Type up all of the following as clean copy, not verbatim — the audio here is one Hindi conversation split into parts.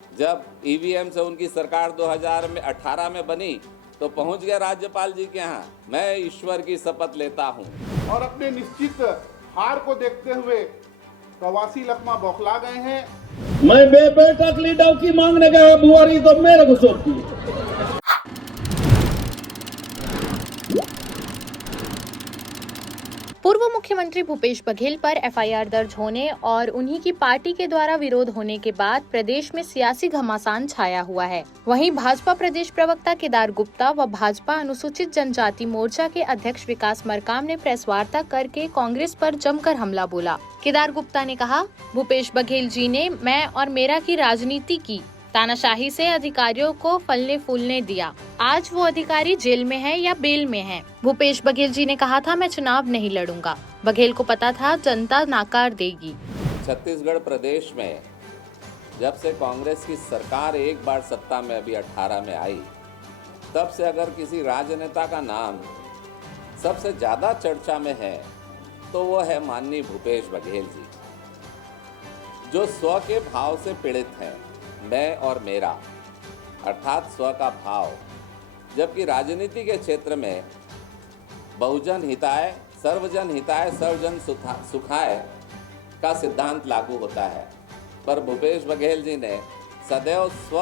जब ईवीएम से उनकी सरकार 2018 में बनी तो पहुंच गया राज्यपाल जी के यहाँ, मैं ईश्वर की शपथ लेता हूँ। और अपने निश्चित हार को देखते हुए प्रवासी लखमा बौखला गए हैं। मैं बेटा के लिए डौकी मांगने गया बुआरी तो मेरे को सौंपी। पूर्व मुख्यमंत्री भूपेश बघेल पर एफआईआर दर्ज होने और उन्हीं की पार्टी के द्वारा विरोध होने के बाद प्रदेश में सियासी घमासान छाया हुआ है। वहीं भाजपा प्रदेश प्रवक्ता केदार गुप्ता व भाजपा अनुसूचित जनजाति मोर्चा के अध्यक्ष विकास मरकाम ने प्रेस वार्ता करके कांग्रेस पर जमकर हमला बोला। केदार गुप्ता ने कहा, भूपेश बघेल जी ने मैं और मेरा की राजनीति की, तानाशाही से अधिकारियों को फलने फूलने दिया। आज वो अधिकारी जेल में है या बेल में है। भूपेश बघेल जी ने कहा था मैं चुनाव नहीं लड़ूंगा। बघेल को पता था जनता नाकार देगी। छत्तीसगढ़ प्रदेश में जब से कांग्रेस की सरकार एक बार सत्ता में अभी 18 में आई, तब से अगर किसी राजनेता का नाम सबसे ज्यादा चर्चा में है तो वो है माननीय भूपेश बघेल जी, जो स्व के भाव से पीड़ित हैं, मैं और मेरा, अर्थात स्व का भाव। जबकि राजनीति के क्षेत्र में बहुजन हिताय सर्वजन हिताय सर्वजन सुखाय का सिद्धांत लागू होता है, पर भूपेश बघेल जी ने सदैव स्व,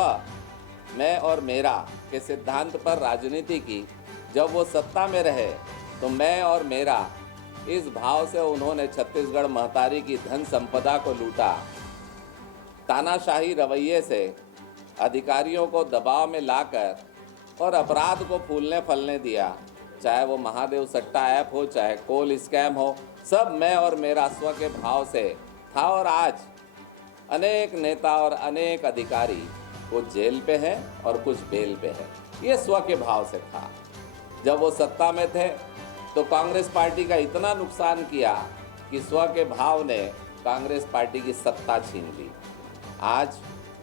मैं और मेरा के सिद्धांत पर राजनीति की। जब वो सत्ता में रहे तो मैं और मेरा इस भाव से उन्होंने छत्तीसगढ़ महतारी की धन संपदा को लूटा। तानाशाही रवैये से अधिकारियों को दबाव में लाकर और अपराध को फूलने फलने दिया। चाहे वो महादेव सट्टा ऐप हो, चाहे कोल स्कैम हो, सब मैं और मेरा स्व के भाव से था। और आज अनेक नेता और अनेक अधिकारी वो जेल पे हैं और कुछ बेल पे है। ये स्व के भाव से था। जब वो सत्ता में थे तो कांग्रेस पार्टी का इतना नुकसान किया कि स्व के भाव ने कांग्रेस पार्टी की सत्ता छीन ली। आज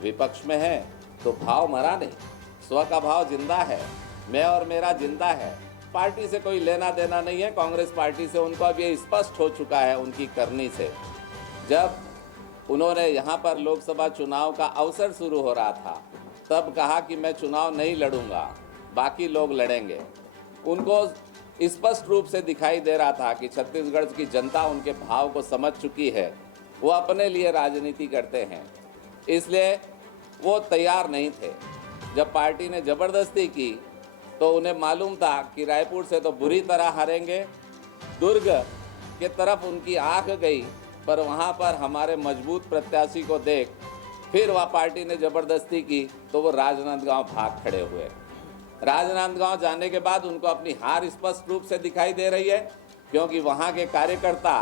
विपक्ष में है तो भाव मरा नहीं, स्व का भाव जिंदा है, मैं और मेरा जिंदा है। पार्टी से कोई लेना देना नहीं है, कांग्रेस पार्टी से उनको अब ये स्पष्ट हो चुका है उनकी करनी से। जब उन्होंने यहाँ पर लोकसभा चुनाव का अवसर शुरू हो रहा था तब कहा कि मैं चुनाव नहीं लड़ूंगा, बाकी लोग लड़ेंगे। उनको स्पष्ट रूप से दिखाई दे रहा था कि छत्तीसगढ़ की जनता उनके भाव को समझ चुकी है, वो अपने लिए राजनीति करते हैं, इसलिए वो तैयार नहीं थे। जब पार्टी ने ज़बरदस्ती की तो उन्हें मालूम था कि रायपुर से तो बुरी तरह हारेंगे। दुर्ग के तरफ उनकी आंख गई, पर वहाँ पर हमारे मजबूत प्रत्याशी को देख फिर वह पार्टी ने ज़बरदस्ती की तो वो राजनांदगांव भाग खड़े हुए। राजनांदगांव जाने के बाद उनको अपनी हार स्पष्ट रूप से दिखाई दे रही है, क्योंकि वहाँ के कार्यकर्ता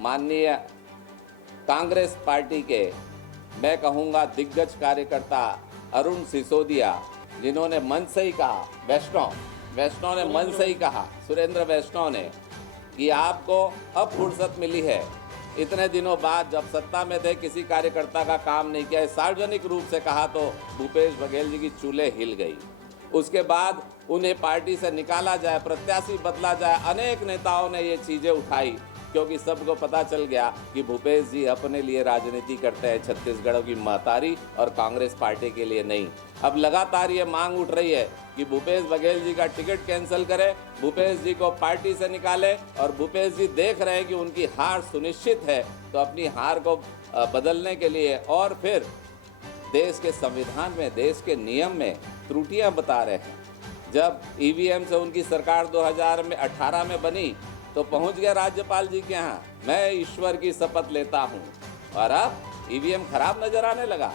माननीय कांग्रेस पार्टी के, मैं कहूँगा दिग्गज कार्यकर्ता अरुण सिसोदिया, जिन्होंने मंच से ही कहा, वैष्णव ने मंच से ही कहा, सुरेंद्र वैष्णव ने, कि आपको अब फुर्सत मिली है। इतने दिनों बाद जब सत्ता में थे किसी कार्यकर्ता का काम नहीं किया, सार्वजनिक रूप से कहा तो भूपेश बघेल जी की चूल्हे हिल गई। उसके बाद उन्हें पार्टी से निकाला जाए, प्रत्याशी बदला जाए, अनेक नेताओं ने ये चीज़ें उठाई, क्योंकि सबको पता चल गया कि भूपेश जी अपने लिए राजनीति करते हैं, छत्तीसगढ़ की महतारी और कांग्रेस पार्टी के लिए नहीं। अब लगातार ये मांग उठ रही है कि भूपेश बघेल जी का टिकट कैंसिल करें, भूपेश जी को पार्टी से निकाले। और भूपेश जी देख रहे हैं कि उनकी हार सुनिश्चित है, तो अपनी हार को बदलने के लिए और फिर देश के संविधान में, देश के नियम में त्रुटियां बता रहे हैं। जब ईवीएम से उनकी सरकार 2018 में बनी तो पहुंच गया राज्यपाल जी के यहाँ, मैं ईश्वर की शपथ लेता हूँ। और अब ईवीएम खराब नजर आने लगा।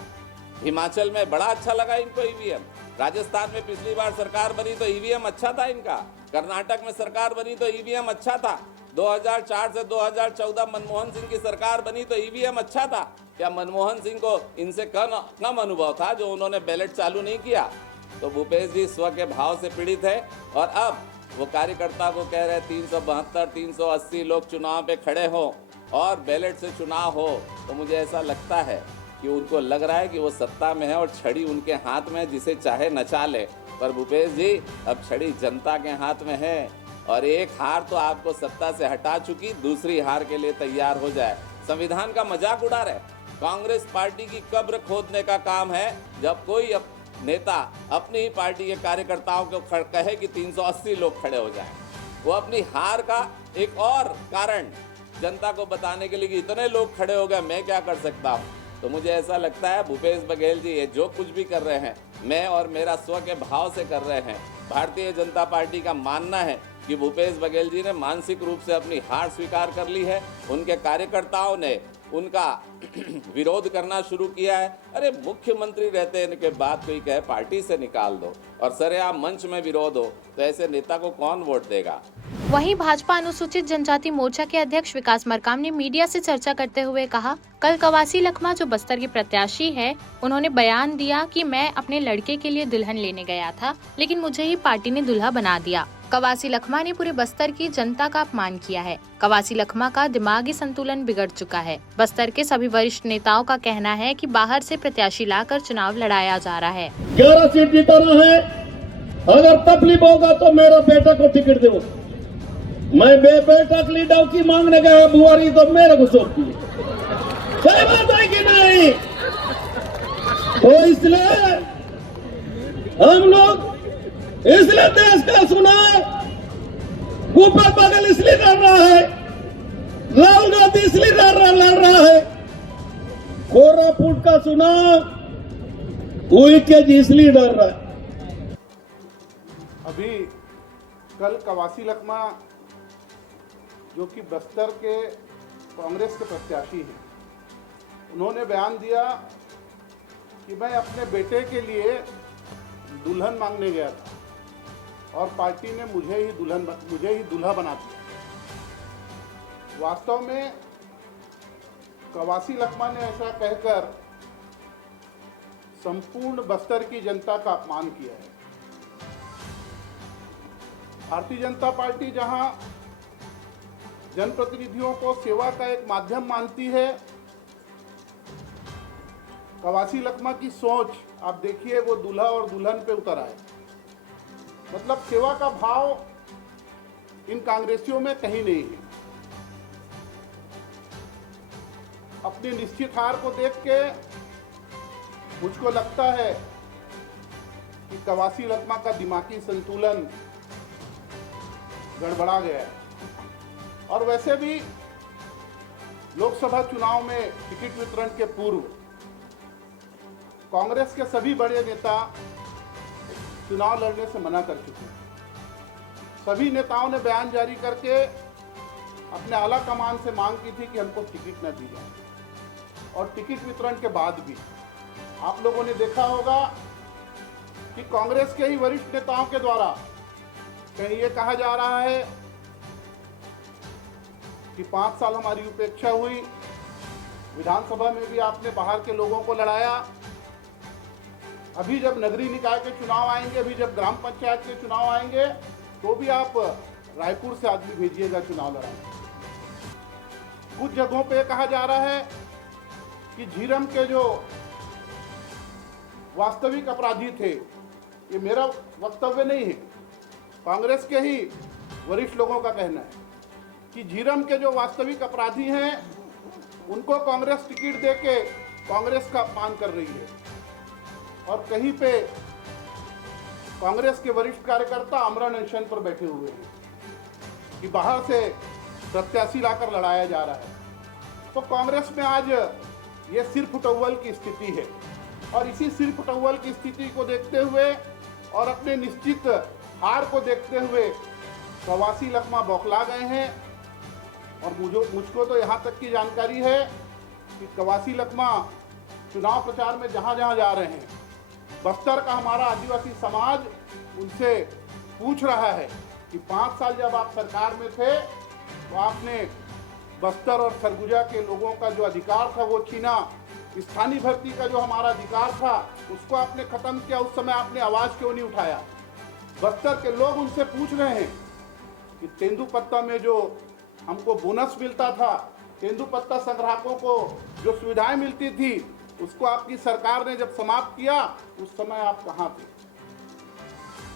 हिमाचल में बड़ा अच्छा लगा इनको ईवीएम, राजस्थान में पिछली बार सरकार बनी तो ईवीएम अच्छा था इनका, कर्नाटक में सरकार बनी तो ईवीएम अच्छा था, 2004 से 2014 मनमोहन सिंह की सरकार बनी तो ईवीएम अच्छा था। क्या मनमोहन सिंह को इनसे कम अनुभव था जो उन्होंने बैलेट चालू नहीं किया? तो भूपेश जी स्व के भाव से पीड़ित है। और अब वो कार्यकर्ता को कह रहे 372 380 लोग चुनाव पे खड़े हो और बैलेट से चुनाव हो, तो मुझे ऐसा लगता है कि उनको लग रहा है कि वो सत्ता में है और छड़ी उनके हाथ में है, जिसे चाहे नचा ले। पर भूपेश जी अब छड़ी जनता के हाथ में है और एक हार तो आपको सत्ता से हटा चुकी, दूसरी हार के लिए तैयार हो जाए। संविधान का मजाक उड़ा रहे, कांग्रेस पार्टी की कब्र खोदने का काम है जब कोई नेता अपनी ही पार्टी के कार्यकर्ताओं को कहे कि 380 लोग खड़े हो जाएं। वो अपनी हार का एक और कारण जनता को बताने के लिए कि इतने लोग खड़े हो गए, मैं क्या कर सकता हूँ। तो मुझे ऐसा लगता है भूपेश बघेल जी ये जो कुछ भी कर रहे हैं, मैं और मेरा स्व के भाव से कर रहे हैं। भारतीय जनता पार्टी का मानना है कि भूपेश बघेल जी ने मानसिक रूप से अपनी हार स्वीकार कर ली है। उनके कार्यकर्ताओं ने उनका विरोध करना शुरू किया है। अरे मुख्यमंत्री रहते इनके बाद कोई कहे पार्टी से निकाल दो और सरेआम मंच में विरोध हो, तो ऐसे नेता को कौन वोट देगा। वहीं भाजपा अनुसूचित जनजाति मोर्चा के अध्यक्ष विकास मरकाम ने मीडिया से चर्चा करते हुए कहा, कल कवासी लखमा जो बस्तर की प्रत्याशी है, उन्होंने बयान दिया कि मैं अपने लड़के के लिए दुल्हन लेने गया था, लेकिन मुझे ही पार्टी ने दूल्हा बना दिया। कवासी लखमा ने पूरे बस्तर की जनता का अपमान किया है। कवासी लखमा का दिमागी संतुलन बिगड़ चुका है। बस्तर के सभी वरिष्ठ नेताओं का कहना है कि बाहर से प्रत्याशी लाकर चुनाव लड़ाया जा रहा है। 11 सीट जीताना है, अगर तकलीफ होगा तो मेरा बेटा को टिकट दो। मैं बेटा के लिए डौकी मांगने गया बुआरी तो मेरे को सौंप दी। सही बात है कि नहीं? तो इसलिए हम लोग इसलिए देश का चुनाव भूपेश बघेल इसलिए लड़ रहा है, राहुल गांधी इसलिए लड़ रहा है, कोरापुट का चुनाव कोई के इसलिए लड़ रहा है। अभी कल कवासी लखमा जो कि बस्तर के कांग्रेस के प्रत्याशी हैं, उन्होंने बयान दिया कि मैं अपने बेटे के लिए दुल्हन मांगने गया था और पार्टी ने मुझे ही दूल्हा बना दिया। वास्तव में कवासी लखमा ने ऐसा कहकर संपूर्ण बस्तर की जनता का अपमान किया है। भारतीय जनता पार्टी जहां जनप्रतिनिधियों को सेवा का एक माध्यम मानती है, कवासी लखमा की सोच आप देखिए, वो दूल्हा और दुल्हन पे उतर आए। मतलब सेवा का भाव इन कांग्रेसियों में कहीं नहीं है। अपनी निश्चित हार को देख के मुझको लगता है कि कवासी लखमा का दिमागी संतुलन गड़बड़ा गया है। और वैसे भी लोकसभा चुनाव में टिकट वितरण के पूर्व कांग्रेस के सभी बड़े नेता चुनाव लड़ने से मना कर चुके हैं। सभी नेताओं ने बयान जारी करके अपने आला कमान से मांग की थी कि हमको टिकट न दी जाए। और टिकट वितरण के बाद भी आप लोगों ने देखा होगा कि कांग्रेस के ही वरिष्ठ नेताओं के द्वारा कहीं ये कहा जा रहा है कि 5 साल हमारी उपेक्षा हुई, विधानसभा में भी आपने बाहर के लोगों को लड़ाया, अभी जब नगरीय निकाय के चुनाव आएंगे, अभी जब ग्राम पंचायत के चुनाव आएंगे, तो भी आप रायपुर से आदमी भेजिएगा चुनाव लड़ाने। कुछ जगहों पे कहा जा रहा है कि झीरम के जो वास्तविक अपराधी थे, ये मेरा वक्तव्य नहीं है, कांग्रेस के ही वरिष्ठ लोगों का कहना है कि झीरम के जो वास्तविक अपराधी हैं, उनको कांग्रेस टिकट देके कांग्रेस का अपमान कर रही है। और कहीं पे कांग्रेस के वरिष्ठ कार्यकर्ता आमरण अनशन पर बैठे हुए हैं कि बाहर से प्रत्याशी लाकर लड़ाया जा रहा है। तो कांग्रेस में आज ये सिर फुटौल की स्थिति है। और इसी सिर फुटौल की स्थिति को देखते हुए और अपने निश्चित हार को देखते हुए कवासी लखमा बौखला गए हैं। और मुझको तो यहाँ तक की जानकारी है कि कवासी लखमा चुनाव प्रचार में जहाँ जहाँ जा रहे हैं, बस्तर का हमारा आदिवासी समाज उनसे पूछ रहा है कि 5 साल जब आप सरकार में थे तो आपने बस्तर और सरगुजा के लोगों का जो अधिकार था वो छीना, स्थानीय भर्ती का जो हमारा अधिकार था उसको आपने खत्म किया। उस समय आपने आवाज़ क्यों नहीं उठाया? बस्तर के लोग उनसे पूछ रहे हैं कि तेंदुपत्ता में जो हमको बोनस मिलता था, तेंदुपत्ता संग्राहकों को जो सुविधाएं मिलती थी, उसको आपकी सरकार ने जब समाप्त किया, उस समय आप कहाँ थे?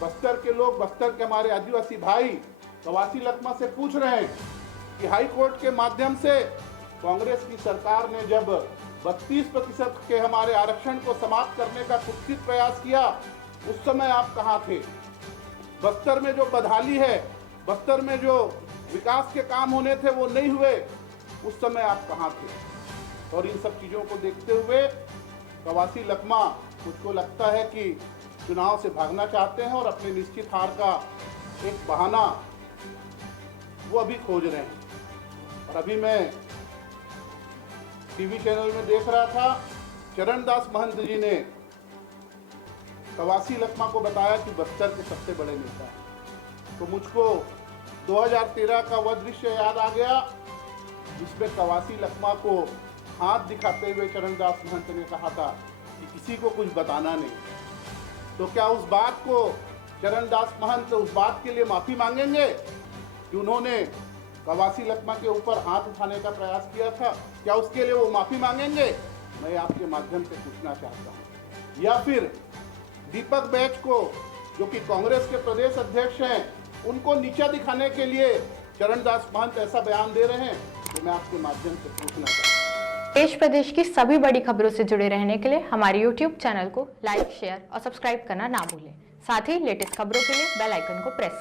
बस्तर के लोग, बस्तर के हमारे आदिवासी भाई कवासी लखमा से पूछ रहे हैं कि हाई कोर्ट के माध्यम से कांग्रेस की सरकार ने जब 32% के हमारे आरक्षण को समाप्त करने का कुत्सित प्रयास किया, उस समय आप कहाँ थे? बस्तर में जो बदहाली है, बस्तर में जो विकास के काम होने थे वो नहीं हुए, उस समय आप कहाँ थे? और इन सब चीज़ों को देखते हुए कवासी लखमा मुझको लगता है कि चुनाव से भागना चाहते हैं और अपने निश्चित हार का एक बहाना वो अभी खोज रहे हैं। और अभी मैं टीवी चैनल में देख रहा था, चरणदास महंत जी ने कवासी लखमा को बताया कि बस्तर के सबसे बड़े नेता हैं। तो मुझको 2013 का वह दृश्य याद आ गया जिसमें कवासी लखमा को हाथ दिखाते हुए चरणदास महंत ने कहा था कि किसी को कुछ बताना नहीं। तो क्या उस बात को चरणदास महंत उस बात के लिए माफ़ी मांगेंगे कि उन्होंने कवासी लखमा के ऊपर हाथ उठाने का प्रयास किया था? क्या उसके लिए वो माफ़ी मांगेंगे? मैं आपके माध्यम से पूछना चाहता हूँ। या फिर दीपक बैच को, जो कि कांग्रेस के प्रदेश अध्यक्ष हैं, उनको नीचा दिखाने के लिए चरणदास महंत ऐसा बयान दे रहे हैं? तो मैं आपके माध्यम से पूछना चाहता हूँ। देश प्रदेश की सभी बड़ी खबरों से जुड़े रहने के लिए हमारे YouTube चैनल को लाइक, शेयर और सब्सक्राइब करना ना भूलें। साथ ही लेटेस्ट खबरों के लिए बेल आइकन को प्रेस